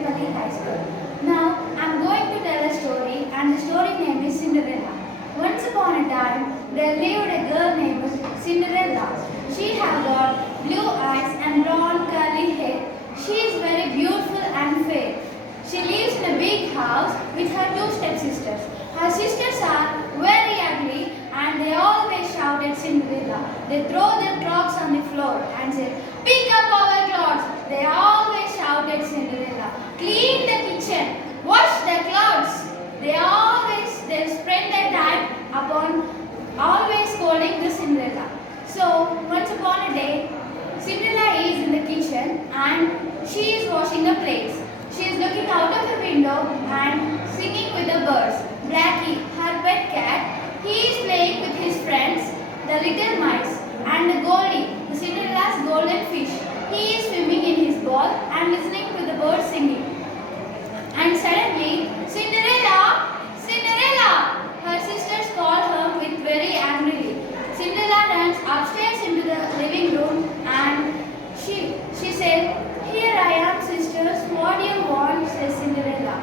High School. Now I'm going to tell a story and the story name is Cinderella. Once upon a time there lived a girl named Cinderella. She had got blue eyes and blonde curly hair. She is very beautiful and fair. She lives in a big house with her two stepsisters. Her sisters are very ugly and they always shout at Cinderella. They throw their clothes on the floor and say, "Pick up our clothes." They always shout at Cinderella. "Clean the kitchen. Wash the clothes." They spend their time upon always scolding the Cinderella. So once upon a day, Cinderella is in the kitchen and she is washing the plates. She is looking out of the window and singing with the birds. Blackie, her pet cat, he is playing with his friends, the little mice, and the Goldie, the Cinderella's golden fish. He is swimming in his ball and listening to the birds singing. And suddenly, "Cinderella! Cinderella!" her sisters call her with very angrily. Cinderella runs upstairs into the living room and she said, "Here I am, sisters. What do you want?" says Cinderella.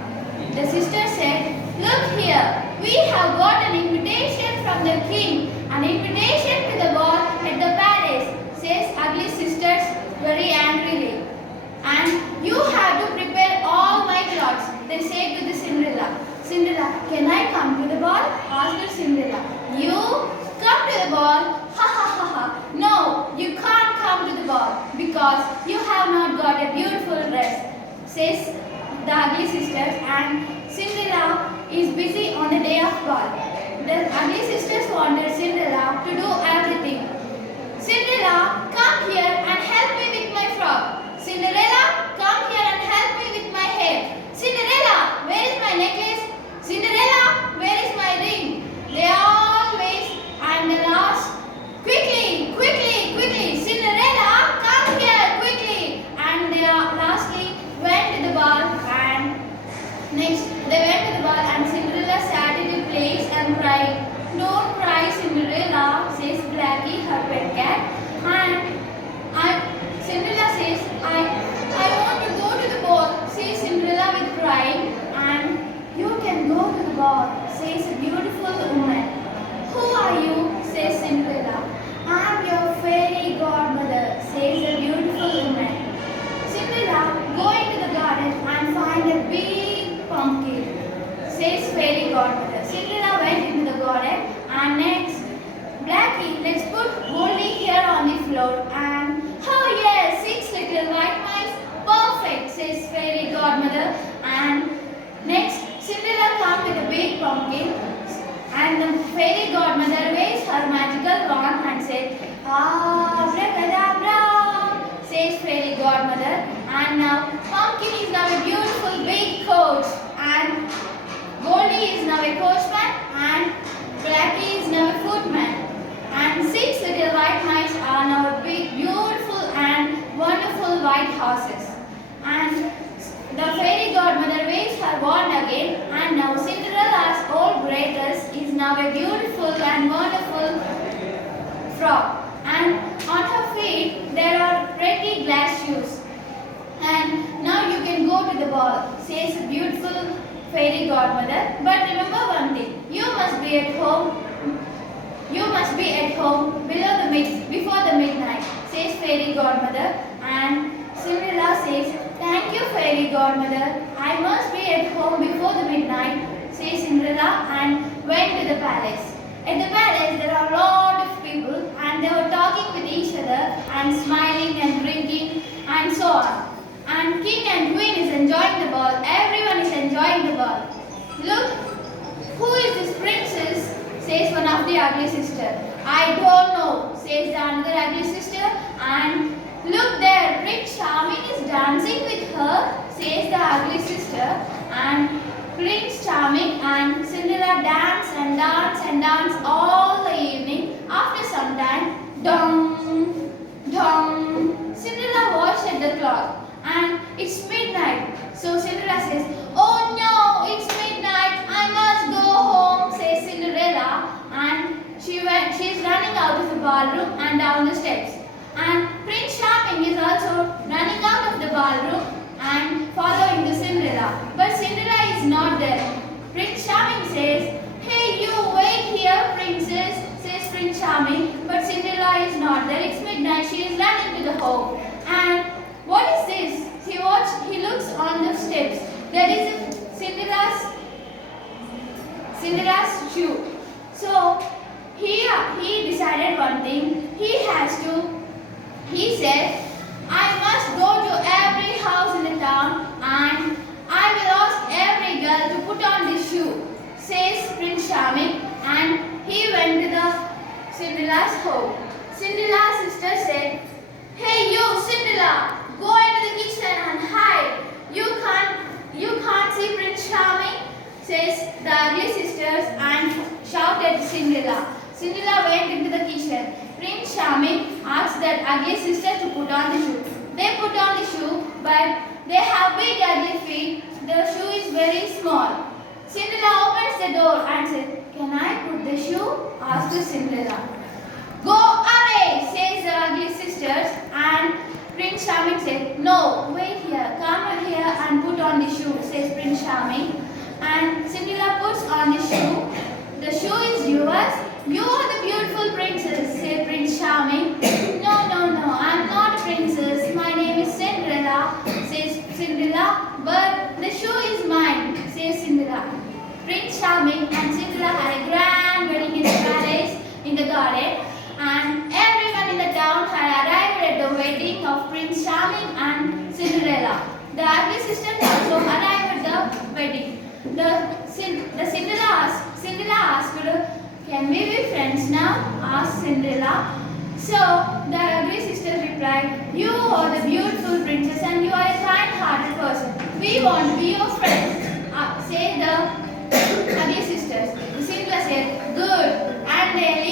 The sister said, "Look here. We have got an invitation from the king. An invitation to the ball at the palace," says ugly sisters very angrily. "And you have to prepare all my clothes," they say to the Cinderella. "Cinderella, can I come to the ball?" asked Cinderella. "You come to the ball? Ha ha ha ha. No, you can't come to the ball because you have not got a beautiful dress," says the ugly sisters, and Cinderella is busy on the day of ball. The ugly sisters wanted Cinderella to do everything. "Cinderella, come here and help me with my frock." "Cinderella, come here and help me with my hair." "Cinderella, where is my necklace?" "Cinderella, where is my ring?" They always and the last, "Quickly, quickly, quickly, Cinderella, come here quickly." And they lastly went to the ball and Cinderella sat in a place and cried. "Don't cry, Cinderella," says Blackie, her pet cat. And Cinderella says, I want to go to the ball," says Cinderella with pride. "And you can go to the ball," says a beautiful woman. "Who are you?" says Cinderella. "I am your fairy godmother," says a beautiful woman. "Cinderella, go into the garden and find a big pumpkin," says fairy godmother. Cinderella went into the garden and next, "Blackie, let's put Goldie here on the floor." And, "Oh yes, 6 little white mice. Perfect," says fairy godmother. And next, Cinderella comes with a big pumpkin and the fairy godmother waves her magical wand and said, "Abracadabra," says fairy godmother. And now pumpkin is now a beautiful big coach and Goldie is now a coachman and Blackie is now a footman. And 6 little white mice are now big, beautiful and wonderful white horses. And the fairy godmother waves her wand again and now Cinderella's old grey dress is now a beautiful and wonderful frock. And on her feet there are pretty glass shoes. "And now you can go to the ball," says a beautiful fairy godmother. "But remember one thing, you must be at home before the midnight," says fairy godmother. And Cinderella says, "Thank you, fairy godmother. I must be at home before the midnight," says Cinderella and went to the palace. At the palace there are a lot of people and they were talking with each other and smiling and drinking and so on. And king and queen is enjoying the ball. Everyone is enjoying the ball. "Look, who is this princess?" says one of the ugly sister. "I don't know," says the other ugly sister. And, "Look there, Prince Charming is dancing with her," says the ugly sister. And Prince Charming and Cinderella dance and dance and dance all the evening. After some time, dum, dum, Cinderella watched at the clock and it's midnight. So Cinderella says, "Oh no, it's midnight. I must go home," says Cinderella. And she is running out of the ballroom and down the steps. And Prince Charming is also running out of the ballroom and following the looks on the steps. That is Cinderella's shoe. So he decided one thing. He said, I must go to every house in the town and I will ask every girl to put on this shoe, says Prince Charming, and he went to the Cinderella's home. Cinderella's sister said, Hey you, Cinderella, go into the kitchen and hide. You can't see Prince Charming, says the ugly sisters and shouted to Cinderella. Cinderella went into the kitchen. Prince Charming asked that ugly sister to put on the shoe. They put on the shoe, but they have big ugly feet. The shoe is very small. Cinderella opens the door and said, Can I put the shoe? Asked Cinderella. Go away, says the ugly sisters, and Prince Charming said, No, wait here, come here and put on the shoe, says Prince Charming. And Cinderella puts on the shoe. The shoe is yours. You are the beautiful princess, said Prince Charming. No, I'm not a princess. My name is Cinderella, says Cinderella. But the shoe is mine, says Cinderella. Prince Charming and Cinderella had a grand wedding in the palace in the garden, and everyone in the town had arrived at the wedding of Prince Charming and Cinderella. The ugly sisters also arrived at the wedding. Cinderella asked, Can we be friends now? Asked Cinderella. So the ugly sisters replied, You are the beautiful princess and you are a kind-hearted person. We want to be your friends, say the ugly sisters. Cinderella said, Good. And they